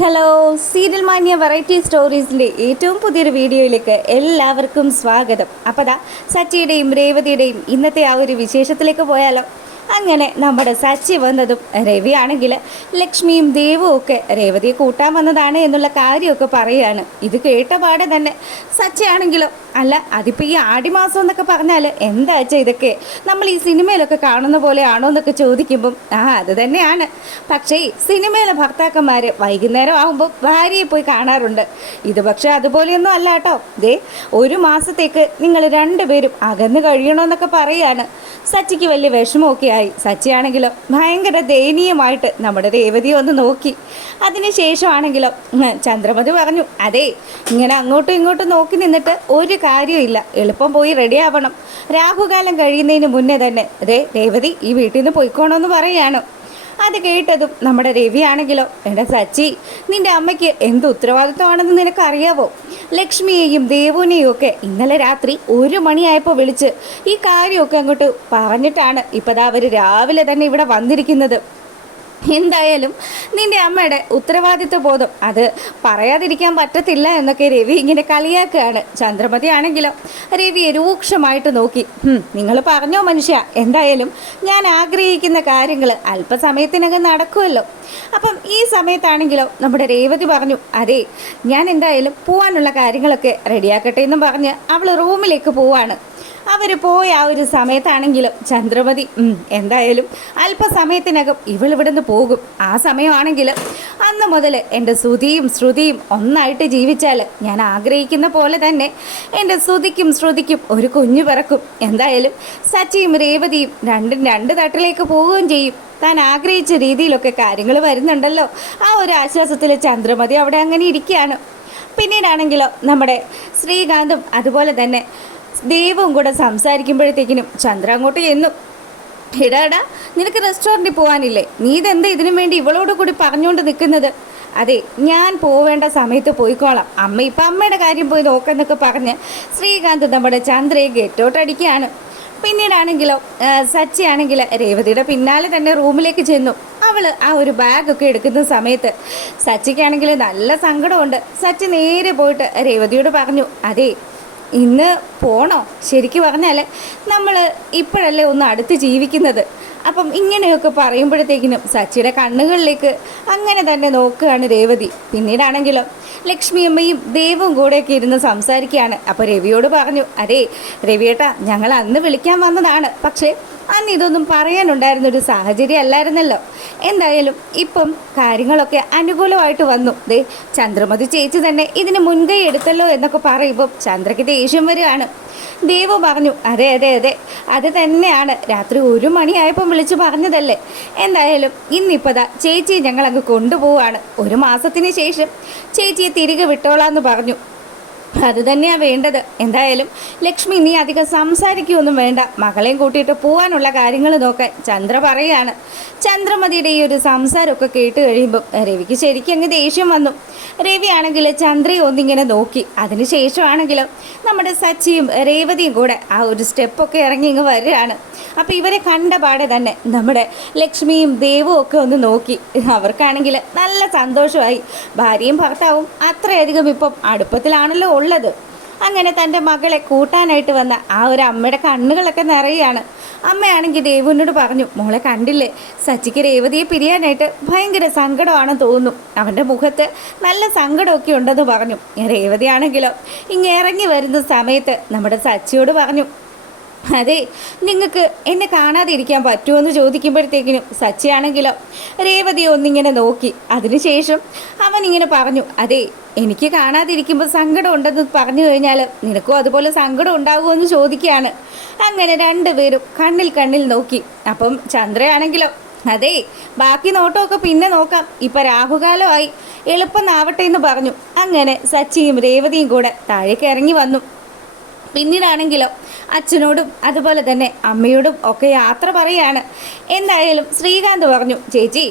Hello, serial മാന്യ variety സ്റ്റോറീസിൻ്റെ ഏറ്റവും പുതിയൊരു വീഡിയോയിലേക്ക് എല്ലാവർക്കും സ്വാഗതം. അപ്പോൾ സച്ചിയുടെയും രേവതിയുടെയും ഇന്നത്തെ ആ ഒരു വിശേഷത്തിലേക്ക് പോയാലോ. അങ്ങനെ നമ്മുടെ സച്ചി വന്നതും രവി ആണെങ്കിൽ ലക്ഷ്മിയും ദേവും ഒക്കെ രേവതിയെ കൂട്ടാൻ വന്നതാണ് എന്നുള്ള കാര്യമൊക്കെ പറയുകയാണ്. ഇത് കേട്ട പാടെ തന്നെ സച്ചി ആണെങ്കിലോ, അല്ല അതിപ്പോൾ ഈ ആടിമാസം എന്നൊക്കെ പറഞ്ഞാൽ എന്താ വെച്ചാൽ ഇതൊക്കെ നമ്മൾ ഈ സിനിമയിലൊക്കെ കാണുന്ന പോലെയാണോ എന്നൊക്കെ ചോദിക്കുമ്പം അത് തന്നെയാണ്. പക്ഷേ സിനിമയിലെ ഭർത്താക്കന്മാർ വൈകുന്നേരം ആകുമ്പോൾ ഭാര്യയെ പോയി കാണാറുണ്ട്. ഇത് പക്ഷേ അതുപോലെയൊന്നും അല്ല കേട്ടോ. ദേ ഒരു മാസത്തേക്ക് നിങ്ങൾ രണ്ടുപേരും അകന്ന് കഴിയണമെന്നൊക്കെ പറയുകയാണ്. സച്ചിക്ക് വലിയ വിഷമമൊക്കെ ആയി. സച്ചിയാണെങ്കിലോ ഭയങ്കര ദയനീയമായിട്ട് നമ്മുടെ രേവതിയെ ഒന്ന് നോക്കി. അതിനുശേഷമാണെങ്കിലോ ചന്ദ്രമതി പറഞ്ഞു, അതെ ഇങ്ങനെ അങ്ങോട്ടും ഇങ്ങോട്ടും നോക്കി നിന്നിട്ട് ഒരു കാര്യമില്ല, എളുപ്പം പോയി റെഡി ആവണം. രാഹുകാലം കഴിയുന്നതിന് മുന്നേ തന്നെ രേവതി ഈ വീട്ടിൽ നിന്ന് പോയിക്കോണമെന്ന് പറയുകയാണ്. അത് കേട്ടതും നമ്മുടെ രവിയാണെങ്കിലോ, എൻ്റെ സച്ചി നിൻ്റെ അമ്മയ്ക്ക് എന്ത് ഉത്തരവാദിത്വമാണെന്ന് നിനക്കറിയാവോ? ലക്ഷ്മിയെയും ദേവുനെയും ഒക്കെ ഇന്നലെ രാത്രി 1 മണിയായപ്പോൾ വിളിച്ച് ഈ കാര്യമൊക്കെ അങ്ങോട്ട് പറഞ്ഞിട്ടാണ് ഇപ്പോൾ അവർ രാവിലെ തന്നെ ഇവിടെ വന്നിരിക്കുന്നത്. എന്തായാലും നിൻ്റെ അമ്മയുടെ ഉത്തരവാദിത്വ ബോധം അത് പറയാതിരിക്കാൻ പറ്റത്തില്ല എന്നൊക്കെ രവി ഇങ്ങനെ കളിയാക്കുകയാണ്. ചന്ദ്രമതി ആണെങ്കിലോ രവിയെ രൂക്ഷമായിട്ട് നോക്കി. നിങ്ങൾ പറഞ്ഞോ മനുഷ്യ, എന്തായാലും ഞാൻ ആഗ്രഹിക്കുന്ന കാര്യങ്ങൾ അല്പസമയത്തിനകം നടക്കുമല്ലോ. അപ്പം ഈ സമയത്താണെങ്കിലോ നമ്മുടെ രേവതി പറഞ്ഞു, അതെ ഞാൻ എന്തായാലും പോകാനുള്ള കാര്യങ്ങളൊക്കെ റെഡിയാക്കട്ടെ എന്നും പറഞ്ഞ് അവൾ റൂമിലേക്ക് പോവാണ്. അവർ പോയ ആ ഒരു സമയത്താണെങ്കിലും ചന്ദ്രമതി എന്തായാലും അല്പസമയത്തിനകം ഇവളിവിടുന്ന് പോകും. ആ സമയമാണെങ്കിൽ അന്ന് മുതൽ എൻ്റെ ശ്രുതിയും ഒന്നായിട്ട് ജീവിച്ചാൽ ഞാൻ ആഗ്രഹിക്കുന്ന പോലെ തന്നെ എൻ്റെ ശ്രുതിക്കും ഒരു കുഞ്ഞു പിറക്കും. എന്തായാലും സച്ചിയും രേവതിയും രണ്ടും 2 തട്ടിലേക്ക് പോവുകയും ചെയ്യും. താൻ ആഗ്രഹിച്ച രീതിയിലൊക്കെ കാര്യങ്ങൾ വരുന്നുണ്ടല്ലോ. ആ ഒരു ആശ്വാസത്തിൽ ചന്ദ്രമതി അവിടെ അങ്ങനെ ഇരിക്കുകയാണ്. പിന്നീടാണെങ്കിലോ നമ്മുടെ ശ്രീകാന്തും അതുപോലെ തന്നെ ദേവും കൂടെ സംസാരിക്കുമ്പോഴത്തേക്കിനും ചന്ദ്ര അങ്ങോട്ട് ചെന്നു. ഇടാ നിനക്ക് റെസ്റ്റോറൻറ്റിൽ പോകാനില്ലേ? നീ ഇതെന്താ ഇതിനു വേണ്ടി ഇവളോട് കൂടി പറഞ്ഞുകൊണ്ട് നിൽക്കുന്നത്? അതെ ഞാൻ പോവേണ്ട സമയത്ത് പോയിക്കോളാം, അമ്മ ഇപ്പം അമ്മയുടെ കാര്യം പോയി നോക്കെന്നൊക്കെ പറഞ്ഞ് ശ്രീകാന്ത് നമ്മുടെ ചന്ദ്രയെ ഗെറ്റോട്ടടിക്കുകയാണ്. പിന്നീടാണെങ്കിലോ സച്ചി ആണെങ്കിൽ രേവതിയുടെ പിന്നാലെ തന്നെ റൂമിലേക്ക് ചെന്നു. അവൾ ആ ഒരു ബാഗൊക്കെ എടുക്കുന്ന സമയത്ത് സച്ചിക്കാണെങ്കിൽ നല്ല സങ്കടമുണ്ട്. സച്ചി നേരെ പോയിട്ട് രേവതിയോട് പറഞ്ഞു, അതെ ഇന്ന് പോണോ? ശരിക്കും പറഞ്ഞാൽ നമ്മൾ ഇപ്പോഴല്ലേ ഒന്ന് അടുത്ത് ജീവിക്കുന്നത്. അപ്പം ഇങ്ങനെയൊക്കെ പറയുമ്പോഴത്തേക്കിനും സച്ചിയുടെ കണ്ണുകളിലേക്ക് അങ്ങനെ തന്നെ നോക്കുകയാണ് രേവതി. പിന്നീടാണെങ്കിലോ ലക്ഷ്മിയമ്മയും ദേവും കൂടെയൊക്കെ ഇരുന്ന് സംസാരിക്കുകയാണ്. അപ്പോൾ രവിയോട് പറഞ്ഞു, അതെ രവിയേട്ടാ ഞങ്ങൾ അന്ന് വിളിക്കാൻ വന്നതാണ്, പക്ഷേ അന്ന് ഇതൊന്നും പറയാനുണ്ടായിരുന്നൊരു സാഹചര്യം അല്ലായിരുന്നല്ലോ. എന്തായാലും ഇപ്പം കാര്യങ്ങളൊക്കെ അനുകൂലമായിട്ട് വന്നു. ചന്ദ്രമതി ചേച്ചി തന്നെ ഇതിന് മുൻകൈ എടുത്തല്ലോ എന്നൊക്കെ പറയുമ്പോൾ ചന്ദ്രയ്ക്ക് ദേഷ്യം വരികയാണ്. ദേവു പറഞ്ഞു, അതെ അത് തന്നെയാണ്, രാത്രി 1 മണിയായപ്പം വിളിച്ച് പറഞ്ഞതല്ലേ. എന്തായാലും ഇന്നിപ്പോൾ ചേച്ചിയെ ഞങ്ങൾ അങ്ങ് കൊണ്ടുപോവാണ്. 1 മാസത്തിന് ശേഷം ചേച്ചിയെ തിരികെ വിട്ടോളാന്ന് പറഞ്ഞു. അത് തന്നെയാണ് വേണ്ടത്. എന്തായാലും ലക്ഷ്മി നീ അധികം സംസാരിക്കുകയൊന്നും വേണ്ട, മകളെയും കൂട്ടിയിട്ട് പോകാനുള്ള കാര്യങ്ങൾ നോക്കാൻ ചന്ദ്ര പറയുകയാണ്. ചന്ദ്രമതിയുടെ ഈ ഒരു സംസാരമൊക്കെ കേട്ട് കഴിയുമ്പം രവിക്ക് ശരിക്കും അങ്ങ് ദേഷ്യം വന്നു. രവി ആണെങ്കിൽ ചന്ദ്രയെ ഒന്നിങ്ങനെ നോക്കി. അതിനുശേഷമാണെങ്കിലും നമ്മുടെ സച്ചിയും രേവതിയും കൂടെ ആ ഒരു സ്റ്റെപ്പൊക്കെ ഇറങ്ങി ഇങ്ങ് വരികയാണ്. അപ്പോൾ ഇവരെ കണ്ട പാടെ തന്നെ നമ്മുടെ ലക്ഷ്മിയും ദേവും ഒക്കെ ഒന്ന് നോക്കി. അവർക്കാണെങ്കിൽ നല്ല സന്തോഷമായി. ഭാര്യയും ഭർത്താവും അത്രയധികം ഇപ്പം അടുപ്പത്തിലാണല്ലോ ഉള്ളത്. അങ്ങനെ തൻ്റെ മകളെ കൂട്ടാനായിട്ട് വന്ന ആ ഒരു അമ്മയുടെ കണ്ണുകളൊക്കെ നിറയുകയാണ്. അമ്മയാണെങ്കിൽ ദേവുവിനോട് പറഞ്ഞു, മോളെ കണ്ടില്ലേ, സച്ചിക്ക് രേവതിയെ പിരിയാനായിട്ട് ഭയങ്കര സങ്കടമാണെന്ന് തോന്നുന്നു, അവൻ്റെ മുഖത്ത് നല്ല സങ്കടമൊക്കെ ഉണ്ടെന്ന് പറഞ്ഞു. രേവതി ആണെങ്കിലോ ഇറങ്ങി വരുന്ന സമയത്ത് നമ്മുടെ സച്ചിയോട് പറഞ്ഞു, അതെ നിങ്ങൾക്ക് എന്നെ കാണാതെ ഇരിക്കാൻ പറ്റുമോ ചോദിക്കുമ്പോഴത്തേക്കിനും സച്ചിയാണെങ്കിലോ രേവതിയെ ഒന്നിങ്ങനെ നോക്കി. അതിനുശേഷം അവനിങ്ങനെ പറഞ്ഞു, അതെ എനിക്ക് കാണാതിരിക്കുമ്പോൾ സങ്കടം ഉണ്ടെന്ന് പറഞ്ഞു കഴിഞ്ഞാൽ നിനക്കും അതുപോലെ സങ്കടം ഉണ്ടാകുമോ എന്ന് ചോദിക്കുകയാണ്. അങ്ങനെ 2 പേരും കണ്ണിൽ നോക്കി. അപ്പം ചന്ദ്രയാണെങ്കിലോ, അതെ ബാക്കി നോട്ടമൊക്കെ പിന്നെ നോക്കാം, ഇപ്പം രാഹുകാലമായി, എളുപ്പം ആവട്ടെ എന്ന് പറഞ്ഞു. അങ്ങനെ സച്ചിയും രേവതിയും കൂടെ താഴേക്ക് ഇറങ്ങി വന്നു. പിന്നീടാണെങ്കിലോ അച്ഛനോടും അതുപോലെ തന്നെ അമ്മയോടും ഒക്കെ യാത്ര പറയുകയാണ്. എന്തായാലും ശ്രീകാന്ത് പറഞ്ഞു, ചേച്ചി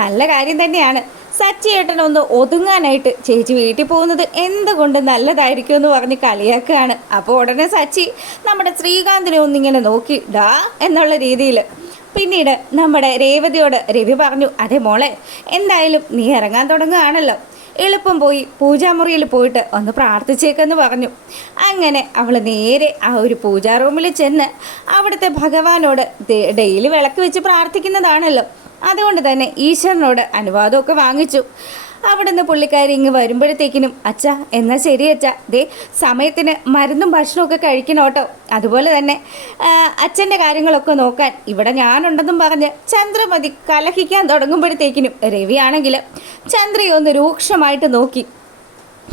നല്ല കാര്യം തന്നെയാണ്, സച്ചിയേട്ടനൊന്ന് ഒതുങ്ങാനായിട്ട് ചേച്ചി വീട്ടിൽ പോകുന്നത് എന്തുകൊണ്ട് നല്ലതായിരിക്കും എന്ന് പറഞ്ഞ് കളിയാക്കുകയാണ്. അപ്പോൾ ഉടനെ സച്ചി നമ്മുടെ ശ്രീകാന്തിനെ ഒന്നിങ്ങനെ നോക്കി ഡാ എന്നുള്ള രീതിയിൽ. പിന്നീട് നമ്മുടെ രേവതിയോട് രവി പറഞ്ഞു, അതെ മോളെ, എന്തായാലും നീ ഇറങ്ങാൻ തുടങ്ങുകയാണല്ലോ, എളുപ്പം പോയി പൂജാമുറിയിൽ പോയിട്ട് ഒന്ന് പ്രാർത്ഥിച്ചേക്കെന്ന് പറഞ്ഞു. അങ്ങനെ അവൾ നേരെ ആ ഒരു പൂജാ റൂമിൽ ചെന്ന് അവിടുത്തെ ഭഗവാനോട് ഡെയിലി വിളക്ക് വെച്ച് പ്രാർത്ഥിക്കുന്നതാണല്ലോ, അതുകൊണ്ട് തന്നെ ഈശ്വരനോട് അനുവാദമൊക്കെ വാങ്ങിച്ചു. അവിടുന്ന് പുള്ളിക്കാരി ഇങ്ങ് വരുമ്പോഴത്തേക്കിനും അച്ഛ എന്നാൽ ശരി അച്ഛ, ദേ സമയത്തിന് മരുന്നും ഭക്ഷണമൊക്കെ കഴിക്കണം കേട്ടോ, അതുപോലെ തന്നെ അച്ഛൻ്റെ കാര്യങ്ങളൊക്കെ നോക്കാൻ ഇവിടെ ഞാനുണ്ടെന്നും പറഞ്ഞ് ചന്ദ്രമതി കലഹിക്കാൻ തുടങ്ങുമ്പോഴത്തേക്കിനും രവിയാണെങ്കിൽ ചന്ദ്രയെ ഒന്ന് രൂക്ഷമായിട്ട് നോക്കി.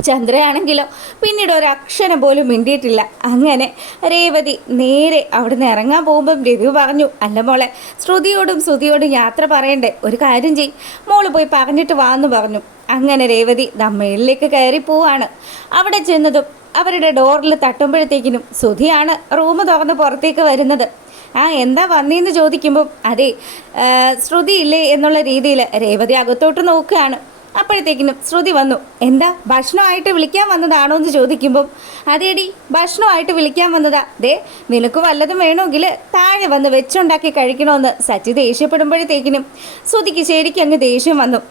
ചന്ദ്രയാണെങ്കിലോ പിന്നീട് ഒരക്ഷരം പോലും മിണ്ടിയിട്ടില്ല. അങ്ങനെ രേവതി നേരെ അവിടുന്ന് ഇറങ്ങാൻ പോകുമ്പം രവി പറഞ്ഞു, അല്ല മോളെ, ശ്രുതിയോടും യാത്ര പറയണ്ടേ, ഒരു കാര്യം ചെയ്, മോള് പോയി പറഞ്ഞിട്ട് വാന്ന് പറഞ്ഞു. അങ്ങനെ രേവതി മേളിലേക്ക് കയറി പോവാണ്. അവിടെ ചെന്നതും അവരുടെ ഡോറിൽ തട്ടുമ്പോഴത്തേക്കിനും ശ്രുതിയാണ് റൂം തുറന്ന് പുറത്തേക്ക് വരുന്നത്. എന്താ വന്നേന്ന് ചോദിക്കുമ്പം അതെ ശ്രുതി ഇല്ലേ എന്നുള്ള രീതിയിൽ രേവതി അകത്തോട്ട് നോക്കുകയാണ്. അപ്പോഴത്തേക്കിനും ശ്രുതി വന്നു. എന്താ ഭക്ഷണമായിട്ട് വിളിക്കാൻ വന്നതാണോ എന്ന് ചോദിക്കുമ്പം അതേടി ഭക്ഷണമായിട്ട് വിളിക്കാൻ വന്നതാ, ദേ നിനക്ക് വല്ലതും വേണമെങ്കിൽ താഴെ വന്ന് വെച്ചുണ്ടാക്കി കഴിക്കണമെന്ന് സച്ചി ദേഷ്യപ്പെടുമ്പോഴത്തേക്കിനും ശ്രുതിക്ക് ശരിക്കും അങ്ങ് ദേഷ്യം വന്നു.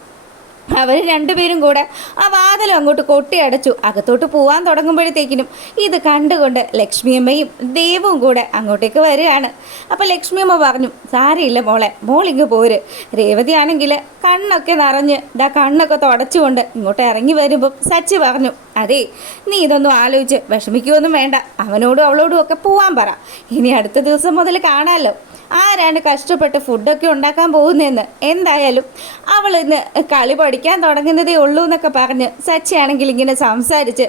അവർ രണ്ടുപേരും കൂടെ ആ വാതിലും അങ്ങോട്ട് കൊട്ടിയടച്ചു. അകത്തോട്ട് പോവാൻ തുടങ്ങുമ്പോഴത്തേക്കിനും ഇത് കണ്ടുകൊണ്ട് ലക്ഷ്മിയമ്മയും ദേവും കൂടെ അങ്ങോട്ടേക്ക് വരികയാണ്. അപ്പോൾ ലക്ഷ്മിയമ്മ പറഞ്ഞു, സാരയില്ല മോളെ, മോളിങ്ങ് പോര്. രേവതിയാണെങ്കിൽ കണ്ണൊക്കെ നിറഞ്ഞ് കണ്ണൊക്കെ തുടച്ചുകൊണ്ട് ഇങ്ങോട്ട് ഇറങ്ങി വരുമ്പം സച്ചി പറഞ്ഞു, അതെ നീ ഇതൊന്നും ആലോചിച്ച് വിഷമിക്കുമൊന്നും വേണ്ട, അവനോടും അവളോടും ഒക്കെ പോവാൻ പറ, ഇനി അടുത്ത ദിവസം മുതൽ കാണാമല്ലോ, ആരാണ് കഷ്ടപ്പെട്ട് ഫുഡൊക്കെ ഉണ്ടാക്കാൻ പോകുന്നതെന്ന്. എന്തായാലും അവൾ ഇന്ന് കളി പഠിക്കാൻ തുടങ്ങുന്നതേ ഉള്ളൂ എന്നൊക്കെ പറഞ്ഞ് സച്ചിയാണെങ്കിൽ ഇങ്ങനെ സംസാരിച്ച്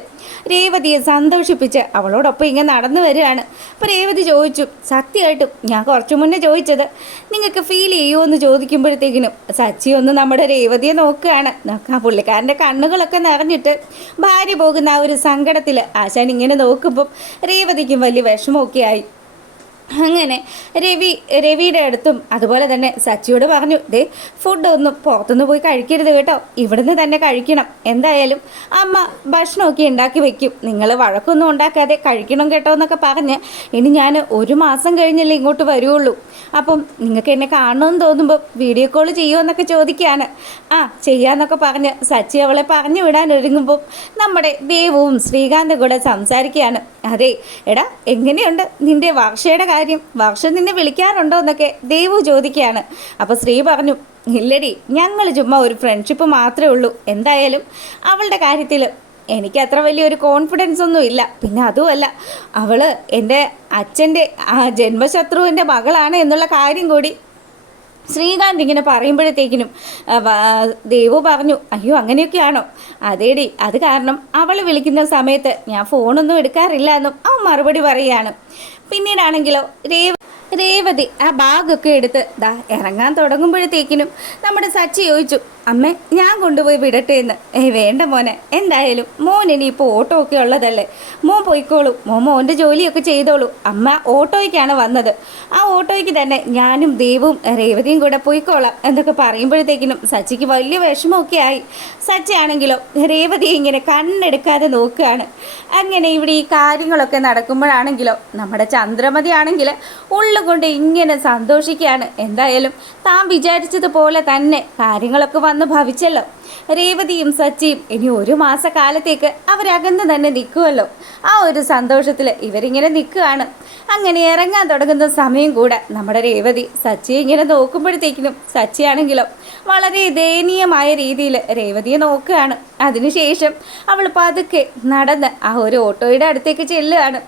രേവതിയെ സന്തോഷിപ്പിച്ച് അവളോടൊപ്പം ഇങ്ങനെ നടന്നു വരികയാണ്. അപ്പോൾ രേവതി ചോദിച്ചു, സത്യമായിട്ടും ഞാൻ കുറച്ചു മുന്നേ ചോദിച്ചത് നിങ്ങൾക്ക് ഫീൽ ചെയ്യുമോ എന്ന് ചോദിക്കുമ്പോഴത്തേക്കിനും സച്ചി ഒന്ന് നമ്മുടെ രേവതിയെ നോക്കുകയാണ്. പുള്ളിക്കാരൻ്റെ കണ്ണുകളൊക്കെ നിറഞ്ഞിട്ട് ഭാര്യ പോകുന്ന ആ ഒരു സങ്കടത്തിൽ ആശാൻ ഇങ്ങനെ നോക്കുമ്പം രേവതിക്കും വലിയ വിഷമമൊക്കെ ആയി. അങ്ങനെ രവിയുടെ അടുത്തും അതുപോലെ തന്നെ സച്ചിയോട് പറഞ്ഞു, ദേ ഫുഡൊന്നും പുറത്തുനിന്ന് പോയി കഴിക്കരുത് കേട്ടോ, ഇവിടുന്ന് തന്നെ കഴിക്കണം, എന്തായാലും അമ്മ ഭക്ഷണമൊക്കെ ഉണ്ടാക്കി വെക്കും, നിങ്ങൾ വഴക്കൊന്നും ഉണ്ടാക്കാതെ കഴിക്കണം കേട്ടോ എന്നൊക്കെ പറഞ്ഞ് ഇനി ഞാൻ 1 മാസം കഴിഞ്ഞല്ലേ ഇങ്ങോട്ട് വരുള്ളൂ, അപ്പം നിങ്ങൾക്ക് എന്നെ കാണണമെന്ന് തോന്നുമ്പോൾ വീഡിയോ കോൾ ചെയ്യുമെന്നൊക്കെ ചോദിക്കുകയാണ്. ചെയ്യാന്നൊക്കെ പറഞ്ഞ് സച്ചി അവളെ പറഞ്ഞു വിടാൻ ഒരുങ്ങുമ്പോൾ നമ്മുടെ ദേവും ശ്രീകാന്തും കൂടെ സംസാരിക്കുകയാണ്. അതെ എടാ, എങ്ങനെയുണ്ട് നിൻ്റെ വർഷയുടെ കാര്യം, വർഷ നിന്നെ വിളിക്കാറുണ്ടോ എന്നൊക്കെ ദേവു ചോദിക്കുകയാണ്. അപ്പോൾ ശ്രീ പറഞ്ഞു, ഇല്ലടി, ഞങ്ങൾ ചുമ്മാ ഒരു ഫ്രണ്ട്ഷിപ്പ് മാത്രമേ ഉള്ളൂ, എന്തായാലും അവളുടെ കാര്യത്തിൽ എനിക്ക് അത്ര വലിയൊരു കോൺഫിഡൻസ് ഒന്നും ഇല്ല, പിന്നെ അതുമല്ല അവൾ എൻ്റെ അച്ഛൻ്റെ ജന്മശത്രുവിൻ്റെ മകളാണ് എന്നുള്ള കാര്യം കൂടി ശ്രീകാന്ത് ഇങ്ങനെ പറയുമ്പോഴത്തേക്കിനും ദേവു പറഞ്ഞു, അയ്യോ അങ്ങനെയൊക്കെയാണോ, അതേടി, അത് കാരണം അവൾ വിളിക്കുന്ന സമയത്ത് ഞാൻ ഫോണൊന്നും എടുക്കാറില്ല എന്നും അവൻ മറുപടി പറയുകയാണ്. പിന്നീടാണെങ്കിലോ രേവതി ആ ബാഗൊക്കെ എടുത്ത് ഇറങ്ങാൻ തുടങ്ങുമ്പോഴത്തേക്കിനും നമ്മുടെ സച്ചി ചോദിച്ചു, അമ്മേ ഞാൻ കൊണ്ടുപോയി വിടട്ടെ എന്ന്. വേണ്ട മോനെ, എന്തായാലും മോൻ ഇനിയിപ്പോൾ ഓട്ടോ ഒക്കെ ഉള്ളതല്ലേ, മോൻ പോയിക്കോളൂ, മോൻ്റെ ജോലിയൊക്കെ ചെയ്തോളൂ, അമ്മ ഓട്ടോയ്ക്കാണ് വന്നത്, ആ ഓട്ടോയ്ക്ക് തന്നെ ഞാനും ദേവും രേവതിയും കൂടെ പോയിക്കോളാം എന്നൊക്കെ പറയുമ്പോഴത്തേക്കിനും സച്ചിക്ക് വലിയ വിഷമമൊക്കെ ആയി. സച്ചി ആണെങ്കിലോ രേവതിയെ ഇങ്ങനെ കണ്ണെടുക്കാതെ നോക്കുകയാണ്. അങ്ങനെ ഇവിടെ ഈ കാര്യങ്ങളൊക്കെ നടക്കുമ്പോഴാണെങ്കിലോ നമ്മുടെ ചന്ദ്രമതി ആണെങ്കിൽ ഉള്ളുകൊണ്ട് ഇങ്ങനെ സന്തോഷിക്കുകയാണ്. എന്തായാലും താൻ വിചാരിച്ചതുപോലെ തന്നെ കാര്യങ്ങളൊക്കെ വന്ന് ഭവിച്ചല്ലോ. രേവതിയും സച്ചിയും ഇനി 1 മാസക്കാലത്തേക്ക് അവരകന്ന് തന്നെ നിൽക്കുമല്ലോ. ആ ഒരു സന്തോഷത്തിൽ ഇവരിങ്ങനെ നിൽക്കുകയാണ്. അങ്ങനെ ഇറങ്ങാൻ തുടങ്ങുന്ന സമയം കൂടെ നമ്മുടെ രേവതി സച്ചിയെ ഇങ്ങനെ നോക്കുമ്പോഴത്തേക്കിനും സച്ചിയാണെങ്കിലോ വളരെ ദയനീയമായ രീതിയിൽ രേവതിയെ നോക്കുകയാണ്. അതിനുശേഷം അവൾ പതുക്കെ നടന്ന് ആ ഒരു ഓട്ടോയുടെ അടുത്തേക്ക് ചെല്ലുകയാണ്.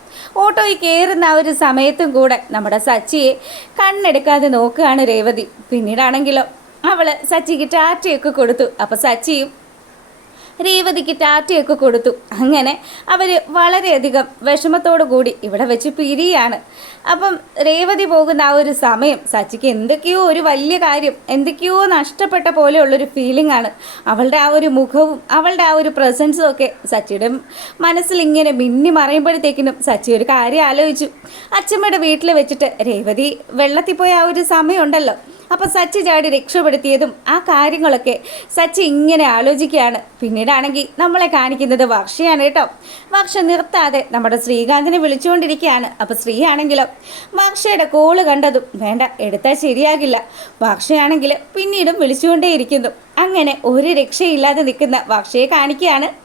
ഓട്ടോയിൽ കയറുന്ന ആ ഒരു സമയത്തും കൂടെ നമ്മുടെ സച്ചിയെ കണ്ണെടുക്കാതെ നോക്കുകയാണ് രേവതി. പിന്നീടാണെങ്കിലോ അവൾ സച്ചിക്ക് ടാറ്റയൊക്കെ കൊടുത്തു. അപ്പോൾ സച്ചിയും രേവതിക്ക് ടാറ്റയൊക്കെ കൊടുത്തു. അങ്ങനെ അവർ വളരെയധികം വിഷമത്തോടു കൂടി ഇവിടെ വെച്ച് പിരിയാണ്. അപ്പം രേവതി പോകുന്ന ആ ഒരു സമയം സച്ചിക്ക് എന്തൊക്കെയോ ഒരു വലിയ കാര്യം എന്തൊക്കെയോ നഷ്ടപ്പെട്ട പോലെയുള്ളൊരു ഫീലിംഗ് ആണ്. അവളുടെ ആ ഒരു മുഖവും അവളുടെ ആ ഒരു പ്രസൻസും ഒക്കെ സച്ചിയുടെ മനസ്സിൽ ഇങ്ങനെ മിന്നി മറയുമ്പോഴത്തേക്കിനും സച്ചി ഒരു കാര്യം ആലോചിച്ചു. അച്ഛമ്മയുടെ വീട്ടിൽ വെച്ചിട്ട് രേവതി വെള്ളത്തിൽ പോയ ആ ഒരു സമയമുണ്ടല്ലോ, അപ്പോൾ സച്ചി ചാടി രക്ഷപ്പെടുത്തിയതും ആ കാര്യങ്ങളൊക്കെ സച്ചി ഇങ്ങനെ ആലോചിക്കുകയാണ്. പിന്നീടാണെങ്കിൽ നമ്മളെ കാണിക്കുന്നത് വർഷയാണ് കേട്ടോ. വർഷ നിർത്താതെ നമ്മുടെ ശ്രീകാന്തിനെ വിളിച്ചുകൊണ്ടിരിക്കുകയാണ്. അപ്പോൾ ശ്രീ ആണെങ്കിലോ വർഷയുടെ കോള് കണ്ടതും വേണ്ട എടുത്താൽ ശരിയാകില്ല. വർഷയാണെങ്കിൽ പിന്നീടും വിളിച്ചുകൊണ്ടേയിരിക്കുന്നു. അങ്ങനെ ഒരു രക്ഷയില്ലാതെ നിൽക്കുന്ന വർഷയെ കാണിക്കുകയാണ്.